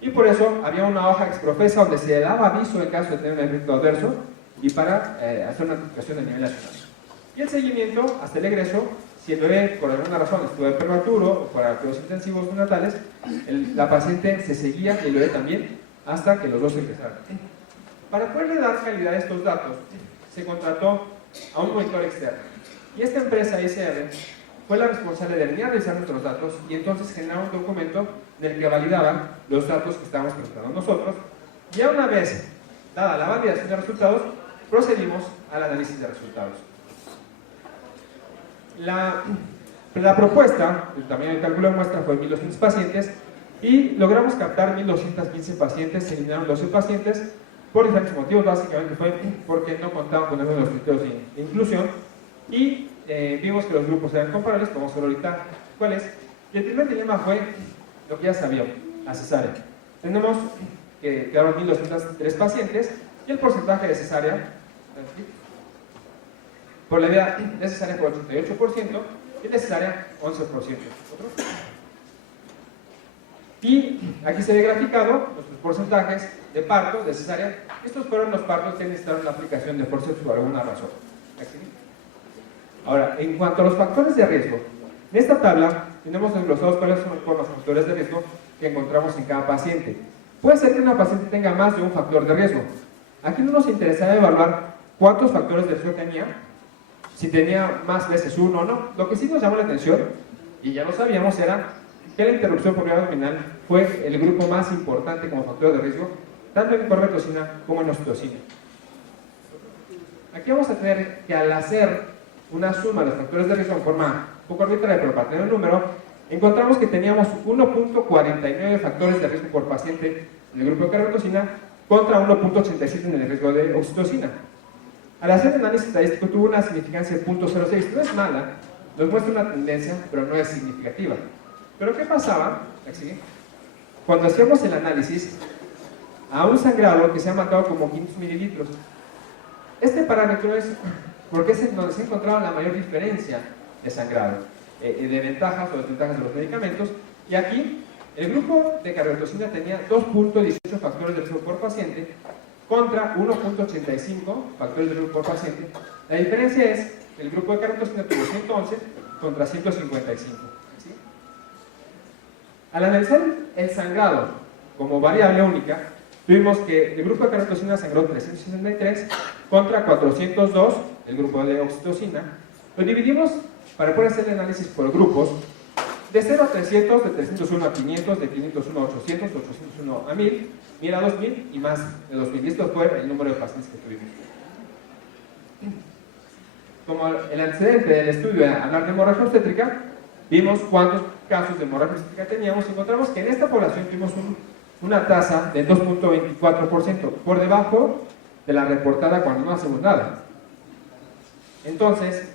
y por eso había una hoja exprofesa donde se daba aviso en caso de tener un efecto adverso y para hacer una notificación a nivel nacional. Y el seguimiento hasta el egreso, si el bebé por alguna razón estuvo prematuro o para cuidados intensivos neonatales, la paciente se seguía y el bebé también hasta que los dos egresaran. Para poderle dar calidad a estos datos, se contrató a un monitor externo. Y esta empresa ICR fue la responsable de venir a revisar nuestros datos y entonces generar un documento en el que validaban los datos que estábamos presentando nosotros. Y una vez dada la validación de resultados, procedimos al análisis de resultados. La propuesta, el tamaño del cálculo de muestra fue 1.200 pacientes y logramos captar 1.215 pacientes. Se eliminaron 12 pacientes por diferentes motivos. Básicamente fue porque no contaban con algunos de los criterios de inclusión y vimos que los grupos eran comparables. Vamos a ver ahorita cuál es. Y el primer dilema fue lo que ya sabíamos, la cesárea. Tenemos que quedaron 1.203 pacientes y el porcentaje de cesárea por la vía de cesárea fue 88% y de cesárea 11%. Y aquí se ve graficado los porcentajes de parto, de cesárea. Estos fueron los partos que necesitaron la aplicación de forceps por alguna razón. Ahora, en cuanto a los factores de riesgo, en esta tabla tenemos desglosados cuáles son los factores de riesgo que encontramos en cada paciente. Puede ser que una paciente tenga más de un factor de riesgo. Aquí no nos interesaba evaluar cuántos factores de riesgo tenía, si tenía más veces uno o no. Lo que sí nos llamó la atención, y ya lo sabíamos, era que la interrupción por vía abdominal fue el grupo más importante como factor de riesgo, tanto en carbetocina como en oxitocina. Aquí vamos a tener que al hacer una suma de los factores de riesgo en forma un poco arbitraria, pero para tener un número, encontramos que teníamos 1.49 factores de riesgo por paciente en el grupo de carbetocina contra 1.87 en el riesgo de oxitocina. Al hacer el análisis estadístico tuvo una significancia de 0.06, no es mala, nos muestra una tendencia, pero no es significativa. ¿Pero qué pasaba? Aquí, cuando hacíamos el análisis a un sangrado que se ha marcado como 500 mililitros? Este parámetro es porque es donde se encontraba la mayor diferencia de sangrado, de ventajas o desventajas de los medicamentos, y aquí el grupo de carbetocina tenía 2.18 factores de riesgo por paciente contra 1.85 factores de riesgo por paciente. La diferencia es que el grupo de carbetocina tuvo 111 contra 155. ¿Sí? Al analizar el sangrado como variable única, tuvimos que el grupo de carbetocina sangró 363 contra 402, el grupo de oxitocina. Lo dividimos para poder hacer el análisis por grupos, de 0 a 300, de 301 a 500, de 501 a 800, de 801 a 1000, 1000 a 2000 y más de 2000. Y esto fue el número de pacientes que tuvimos. Como el antecedente del estudio era hablar de hemorragia obstétrica, vimos cuántos casos de hemorragia obstétrica teníamos y encontramos que en esta población tuvimos una tasa del 2.24%, por debajo de la reportada cuando no hacemos nada. Entonces,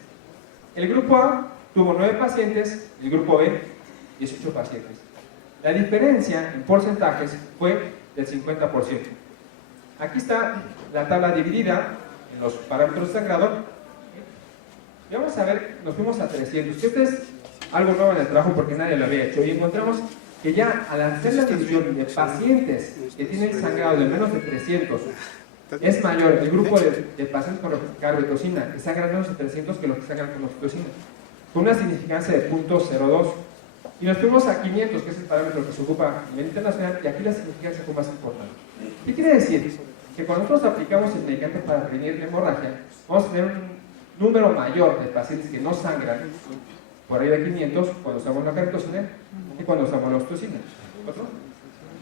el grupo A tuvo 9 pacientes, el grupo B 18 pacientes. La diferencia en porcentajes fue del 50%. Aquí está la tabla dividida en los parámetros de sangrado Y vamos a ver, nos fuimos a 300, que este es algo nuevo en el trabajo porque nadie lo había hecho, y encontramos que ya al hacer la división de pacientes que tienen sangrado de menos de 300, es mayor el grupo de pacientes con carbetocina que sangran menos de 300 que los que sangran con oxitocina, con una significancia de 0.02. Y nos fuimos a 500, que es el parámetro que se ocupa a nivel internacional, y aquí la significancia fue más importante. ¿Qué quiere decir? Que cuando nosotros aplicamos el medicamento para prevenir la hemorragia, vamos a tener un número mayor de pacientes que no sangran, por ahí de 500, cuando usamos la carbetocina, que cuando usamos la oxitocina. ¿Otro?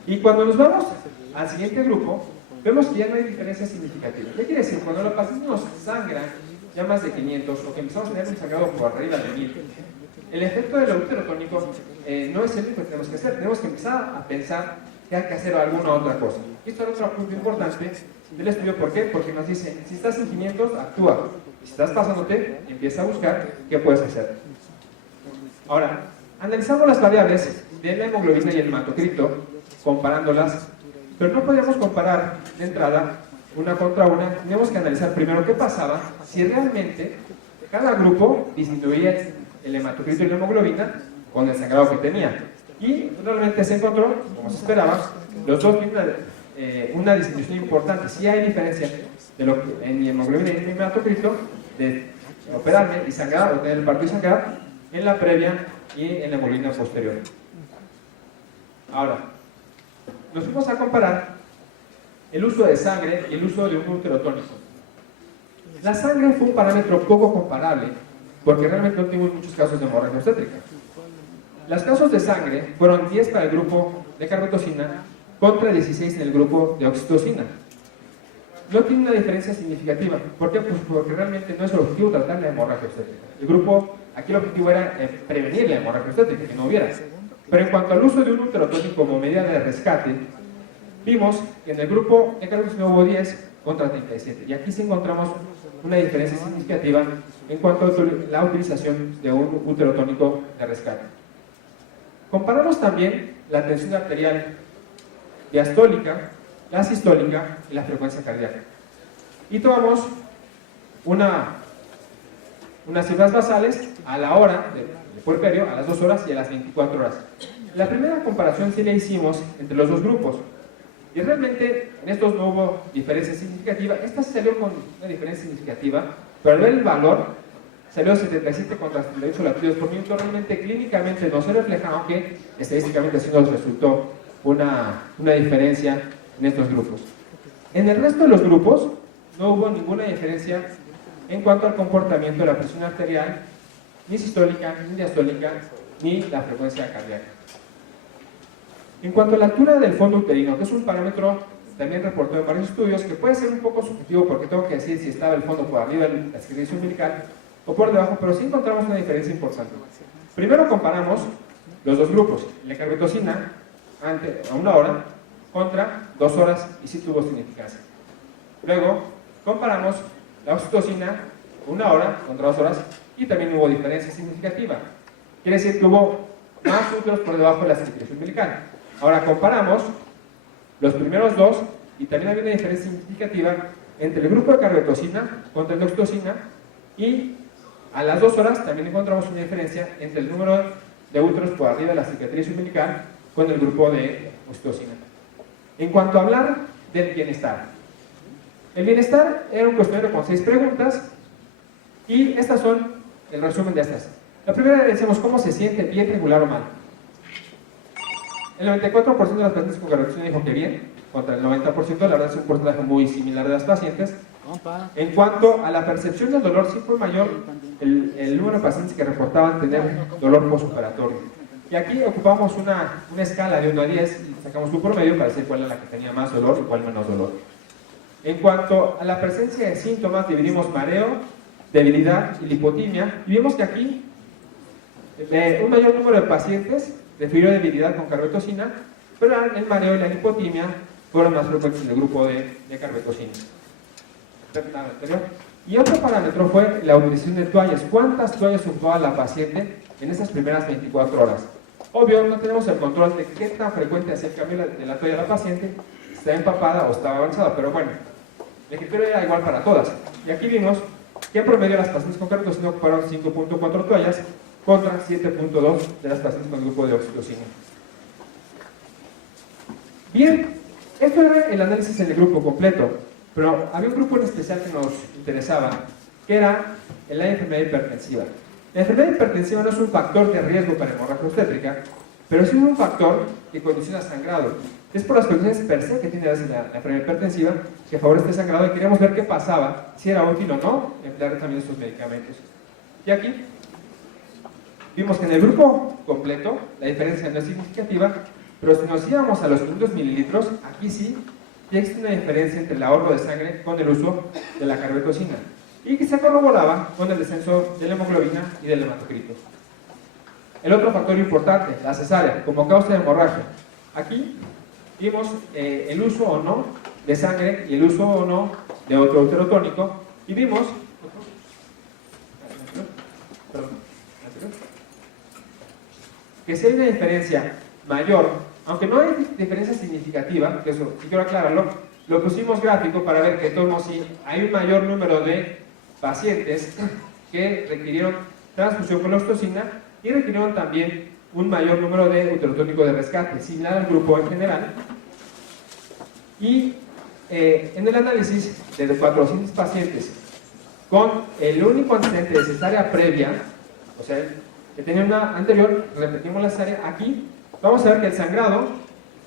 Y cuando nos vamos al siguiente grupo, vemos que ya no hay diferencia significativa. ¿Qué quiere decir? Cuando los pacientes nos sangran ya más de 500, o que empezamos a tener un sangrado por arriba de 1000, el efecto del útero tónico no es el único que tenemos que hacer. Tenemos que empezar a pensar que hay que hacer alguna otra cosa. Y esto es otro punto importante del estudio. ¿Por qué? Porque nos dice, si estás en 500, actúa. Si estás pasándote, empieza a buscar qué puedes hacer. Ahora, analizamos las variables de la hemoglobina y el hematocrito, comparándolas, pero no podíamos comparar de entrada una contra una. Teníamos que analizar primero qué pasaba si realmente cada grupo disminuía el hematocrito y la hemoglobina con el sangrado que tenía. Y realmente se encontró, como se esperaba, los dos tienen una disminución importante. Sí hay diferencia de lo que, en mi hemoglobina y en mi hematocrito de operarme y sangrar o tener el partido y sangrar en la previa y en la hemoglobina posterior. Ahora, nos fuimos a comparar el uso de sangre y el uso de un útero tónico. La sangre fue un parámetro poco comparable porque realmente no tuvimos muchos casos de hemorragia obstétrica. Los casos de sangre fueron 10 para el grupo de carbetocina contra 16 en el grupo de oxitocina. No tiene una diferencia significativa. ¿Por qué? Pues porque realmente no es el objetivo tratar la hemorragia obstétrica. El grupo, aquí el objetivo era prevenir la hemorragia obstétrica, que no hubiera. Pero en cuanto al uso de un útero tónico como medida de rescate, vimos que en el grupo de carbetocina hubo 10 contra 37. Y aquí sí encontramos una diferencia significativa en cuanto a la utilización de un útero tónico de rescate. Comparamos también la tensión arterial diastólica, la sistólica y la frecuencia cardíaca. Y tomamos unas cifras basales a la hora de puerperio, a las 2 horas y a las 24 horas. La primera comparación sí la hicimos entre los dos grupos. Y realmente en estos no hubo diferencia significativa. Esta salió con una diferencia significativa, pero al ver el valor salió 77 contra 38 latidos por minuto. Realmente clínicamente no se refleja, aunque estadísticamente sí nos resultó una diferencia en estos grupos. En el resto de los grupos no hubo ninguna diferencia en cuanto al comportamiento de la presión arterial, ni sistólica, ni diastólica, ni la frecuencia cardíaca. En cuanto a la altura del fondo uterino, que es un parámetro también reportado en varios estudios, que puede ser un poco subjetivo porque tengo que decir si estaba el fondo por arriba de la secreción umbilical o por debajo, pero sí encontramos una diferencia importante. Primero comparamos los dos grupos, la carbetocina a 1 hora contra 2 horas y sí tuvo significancia. Luego comparamos la oxitocina 1 hora contra 2 horas y también hubo diferencia significativa. Quiere decir que hubo más úteros por debajo de la secreción umbilical. Ahora comparamos los primeros dos y también había una diferencia significativa entre el grupo de carbetocina contra el de oxitocina, y a las 2 horas también encontramos una diferencia entre el número de úteros por arriba de la cicatriz umbilical con el grupo de oxitocina. En cuanto a hablar del bienestar, el bienestar era un cuestionario con 6 preguntas y estas son el resumen de estas. La primera decíamos cómo se siente, bien, regular o mal. El 94% de las pacientes con carbetocina dijo que bien, contra el 90%, la verdad es un porcentaje muy similar de las pacientes. En cuanto a la percepción del dolor, sí fue mayor el número de pacientes que reportaban tener dolor postoperatorio. Y aquí ocupamos una escala de 1 a 10 y sacamos un promedio para decir cuál era la que tenía más dolor y cuál menos dolor. En cuanto a la presencia de síntomas, dividimos mareo, debilidad y lipotimia, y vimos que aquí un mayor número de pacientes refirió debilidad con carbetocina, pero el mareo y la lipotimia fueron más frecuentes en el grupo de carbetocina. Y otro parámetro fue la utilización de toallas. ¿Cuántas toallas ocupaba la paciente en esas primeras 24 horas? Obvio, no tenemos el control de qué tan frecuente hacía el cambio de la toalla a la paciente, si estaba empapada o estaba avanzada, pero bueno, el criterio era igual para todas. Y aquí vimos que en promedio las pacientes con cartosina ocuparon 5.4 toallas contra 7.2 de las pacientes con el grupo de oxitocina. Bien, esto era el análisis en el grupo completo, pero había un grupo en especial que nos interesaba, que era la enfermedad hipertensiva. La enfermedad hipertensiva no es un factor de riesgo para hemorragia obstétrica, pero sí es un factor que condiciona sangrado. Es por las condiciones per se que tiene la enfermedad hipertensiva que favorece el sangrado, y queríamos ver qué pasaba, si era útil o no emplear también estos medicamentos. Y aquí vimos que en el grupo completo la diferencia no es significativa, pero si nos íbamos a los 500 mililitros, aquí sí ya existe una diferencia entre el ahorro de sangre con el uso de la carbetocina, y que se corroboraba con el descenso de la hemoglobina y del hematocrito. El otro factor importante, la cesárea, como causa de hemorragia. Aquí vimos el uso o no de sangre y el uso o no de otro útero tónico, y vimos que si hay una diferencia mayor, aunque no hay diferencia significativa, que eso sí quiero aclararlo, lo pusimos gráfico para ver que de todos modos sí hay un mayor número de pacientes que requirieron transfusión con oxitocina y requirieron también un mayor número de uterotónico de rescate, similar al grupo en general. Y en el análisis de 400 pacientes con el único antecedente de cesárea previa, o sea, que tenía una anterior, repetimos la cesárea, aquí vamos a ver que el sangrado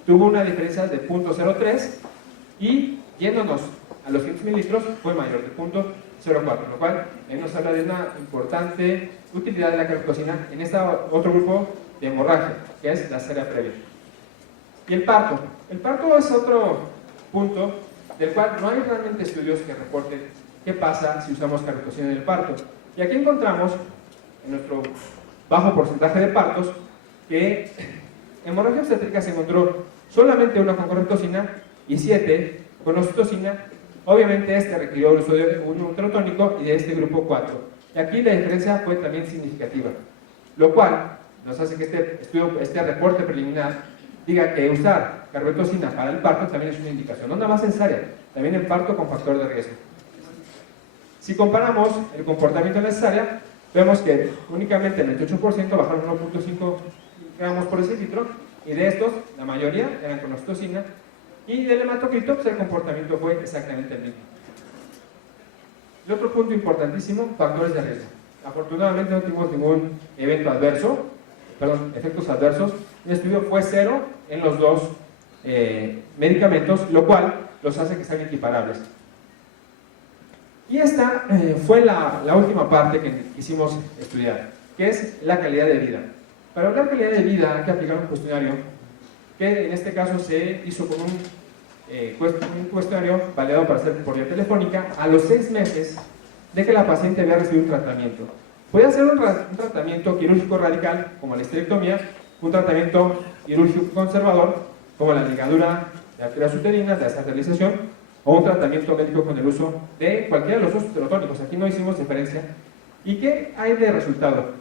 tuvo una diferencia de 0.03 y yéndonos a los 500 mililitros fue mayor de 0.04, lo cual nos habla de una importante utilidad de la carbetocina en este otro grupo de hemorragia, que es la cesárea previa. Y el parto. El parto es otro punto del cual no hay realmente estudios que reporten qué pasa si usamos carbetocina en el parto. Y aquí encontramos, en nuestro bajo porcentaje de partos, que en hemorragia obstétrica se encontró solamente una con carbetocina y 7 con oxitocina. Obviamente este requirió el uso de un uterotónico y de este grupo 4. Y aquí la diferencia fue también significativa, lo cual nos hace que este reporte preliminar diga que usar carbetocina para el parto también es una indicación, no nada más en cesárea, también en parto con factor de riesgo. Si comparamos el comportamiento en la cesárea, vemos que únicamente el 28% bajaron 1.5 gramos por decilitro, y de estos, la mayoría eran con oxitocina, y del hematocrito, pues el comportamiento fue exactamente el mismo. El otro punto importantísimo, factores de riesgo. Afortunadamente no tuvimos ningún evento adverso, efectos adversos. El estudio fue 0 en los dos medicamentos, lo cual los hace que sean equiparables. Y esta fue la última parte que quisimos estudiar, que es la calidad de vida. Para hablar de calidad de vida hay que aplicar un cuestionario, que en este caso se hizo con un cuestionario validado para hacer por vía telefónica a los 6 meses de que la paciente había recibido un tratamiento. Puede ser un tratamiento quirúrgico radical, como la histerectomía, un tratamiento quirúrgico conservador, como la ligadura de arterias uterinas, de esterilización, o un tratamiento médico con el uso de cualquiera de los dos uterotónicos. Aquí no hicimos diferencia. ¿Y qué hay de resultado?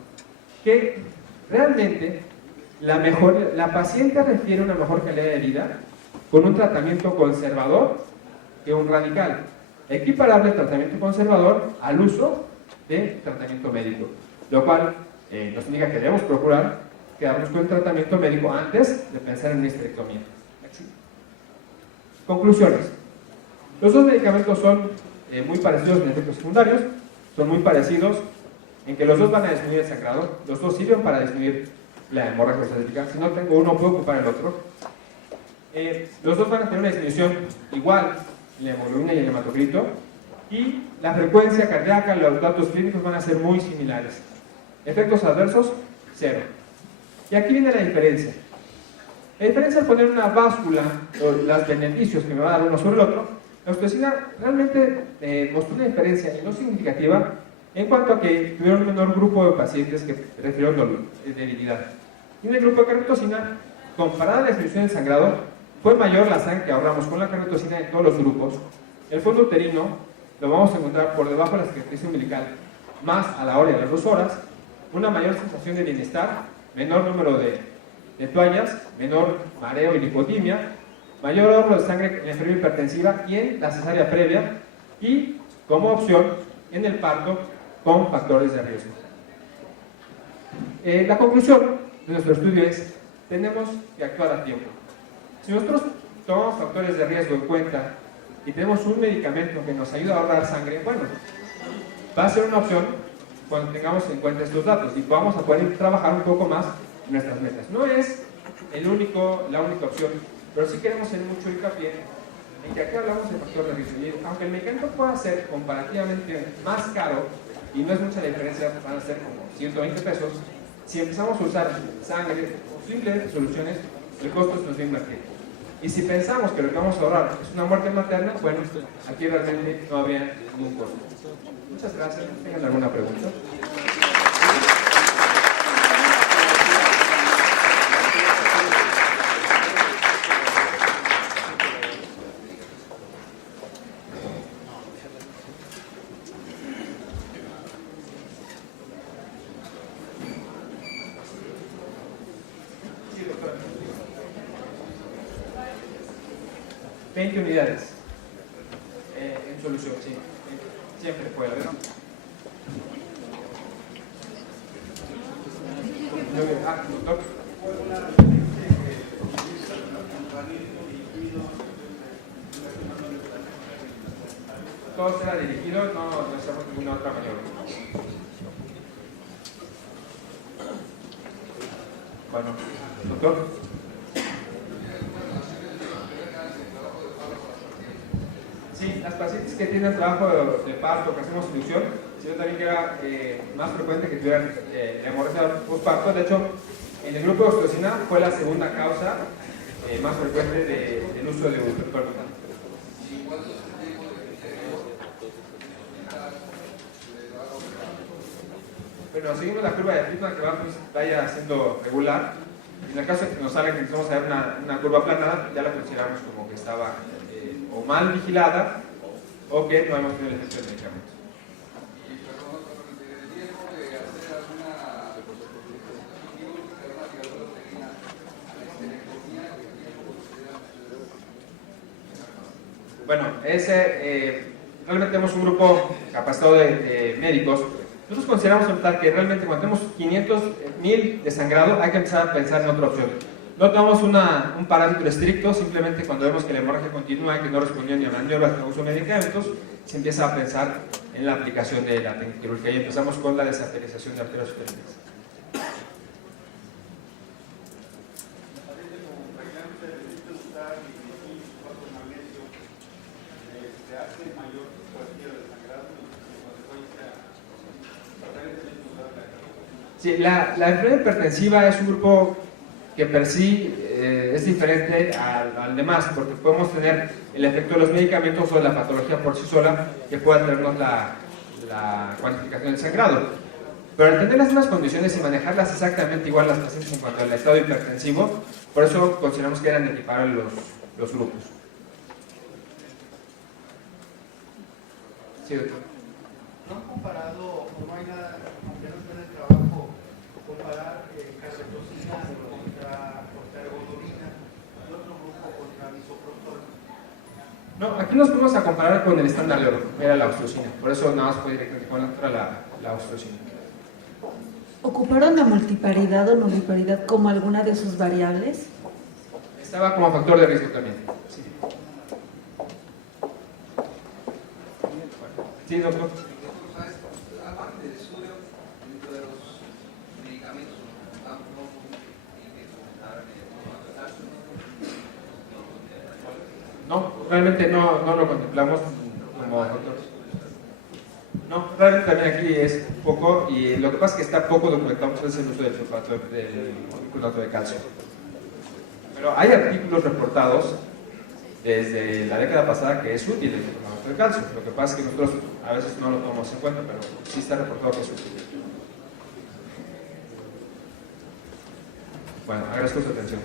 Que realmente la paciente refiere una mejor calidad de vida con un tratamiento conservador que un radical, equiparable el tratamiento conservador al uso de tratamiento médico, lo cual nos indica que debemos procurar quedarnos con el tratamiento médico antes de pensar en una histerectomía. Conclusiones. Los dos medicamentos son muy parecidos en efectos secundarios, son muy parecidos en que los dos van a disminuir el sangrado, los dos sirven para disminuir la hemorragia obstétrica. Si no tengo uno, puedo ocupar el otro. Los dos van a tener una disminución igual en la hemoglobina y el hematocrito, y la frecuencia cardíaca, los datos clínicos van a ser muy similares. Efectos adversos, 0. Y aquí viene la diferencia. La diferencia al poner una báscula, los beneficios que me va a dar uno sobre el otro, la oxitocina realmente mostró una diferencia no significativa en cuanto a que tuvieron un menor grupo de pacientes que refirieron debilidad. Y en el grupo de carbetocina, comparada a la disminución del sangrado, fue mayor la sangre que ahorramos con la carbetocina en todos los grupos. El fondo uterino lo vamos a encontrar por debajo de la cicatriz umbilical, más a la hora y a las 2 horas, una mayor sensación de bienestar, menor número de toallas, menor mareo y lipotimia, mayor ahorro de sangre en la enfermedad hipertensiva y en la cesárea previa, y como opción en el parto con factores de riesgo. La conclusión de nuestro estudio es: tenemos que actuar a tiempo. Si nosotros tomamos factores de riesgo en cuenta y tenemos un medicamento que nos ayuda a ahorrar sangre, bueno, va a ser una opción cuando tengamos en cuenta estos datos y vamos a poder trabajar un poco más en nuestras metas. No es la única opción, pero sí queremos hacer mucho hincapié en que aquí hablamos de factor de riesgo. Y aunque el medicamento pueda ser comparativamente más caro, y no es mucha la diferencia, van a ser como 120 pesos, si empezamos a usar sangre o simples soluciones, el costo se nos va a invertir. Y si pensamos que lo que vamos a ahorrar es una muerte materna, bueno, aquí realmente no habría ningún costo. Muchas gracias. ¿Tengan alguna pregunta? Sí, doctora. 20 unidades en solución, sí. Siempre puede haber. Doctor. Todo será dirigido, no hacemos ninguna otra maniobra. Bueno, doctor. Sí, las pacientes que tienen trabajo de parto, que hacemos inducción, si yo también que era más frecuente que tuvieran hemorragia postparto. De hecho, en el grupo de oxitocina fue la segunda causa más frecuente del uso de protector total. Bueno, seguimos la curva de Friedman que vaya siendo regular. En el caso de que nos salga que empezamos a ver una curva aplanada, ya la consideramos como que estaba o mal vigilada o que no hemos tenido el efecto del medicamento. Bueno, realmente tenemos un grupo capacitado de médicos. Nosotros consideramos que realmente cuando tenemos 500,000 de sangrado hay que empezar a pensar en otra opción. No tenemos un parámetro estricto, simplemente cuando vemos que la hemorragia continúa y que no respondió ni a maniobras ni a uso de medicamentos, se empieza a pensar en la aplicación de la técnica quirúrgica y empezamos con la desarterización de arterias uterinas. Sí, la enfermedad hipertensiva es un grupo que per sí es diferente al demás, porque podemos tener el efecto de los medicamentos o de la patología por sí sola que pueda traernos la cuantificación del sangrado. Pero al tener las mismas condiciones y manejarlas exactamente igual las pacientes en cuanto al estado hipertensivo, por eso consideramos que eran equiparables los grupos. Sí, doctor. ¿No han comparado, o no hay nada, aunque no esté en el trabajo, comparar carbetocina contra ergotamina y otro grupo contra misoprostol? No, aquí nos vamos a comparar con el estándar de oro, era la oxitocina, por eso nada más fue directamente contra la oxitocina. ¿Ocuparon la multiparidad o nulliparidad como alguna de sus variables? Estaba como factor de riesgo también. Sí, sí, doctor. Aparte del estudio, dentro de los medicamentos, No, realmente no lo contemplamos como factor. No, realmente también aquí es poco, y lo que pasa es que está poco documentado es el uso del sulfato de calcio. Pero hay artículos reportados desde la década pasada que es útil el sulfato de calcio. Lo que pasa es que nosotros a veces no lo tomamos en cuenta, pero sí está reportado que es útil. Bueno, agradezco su atención.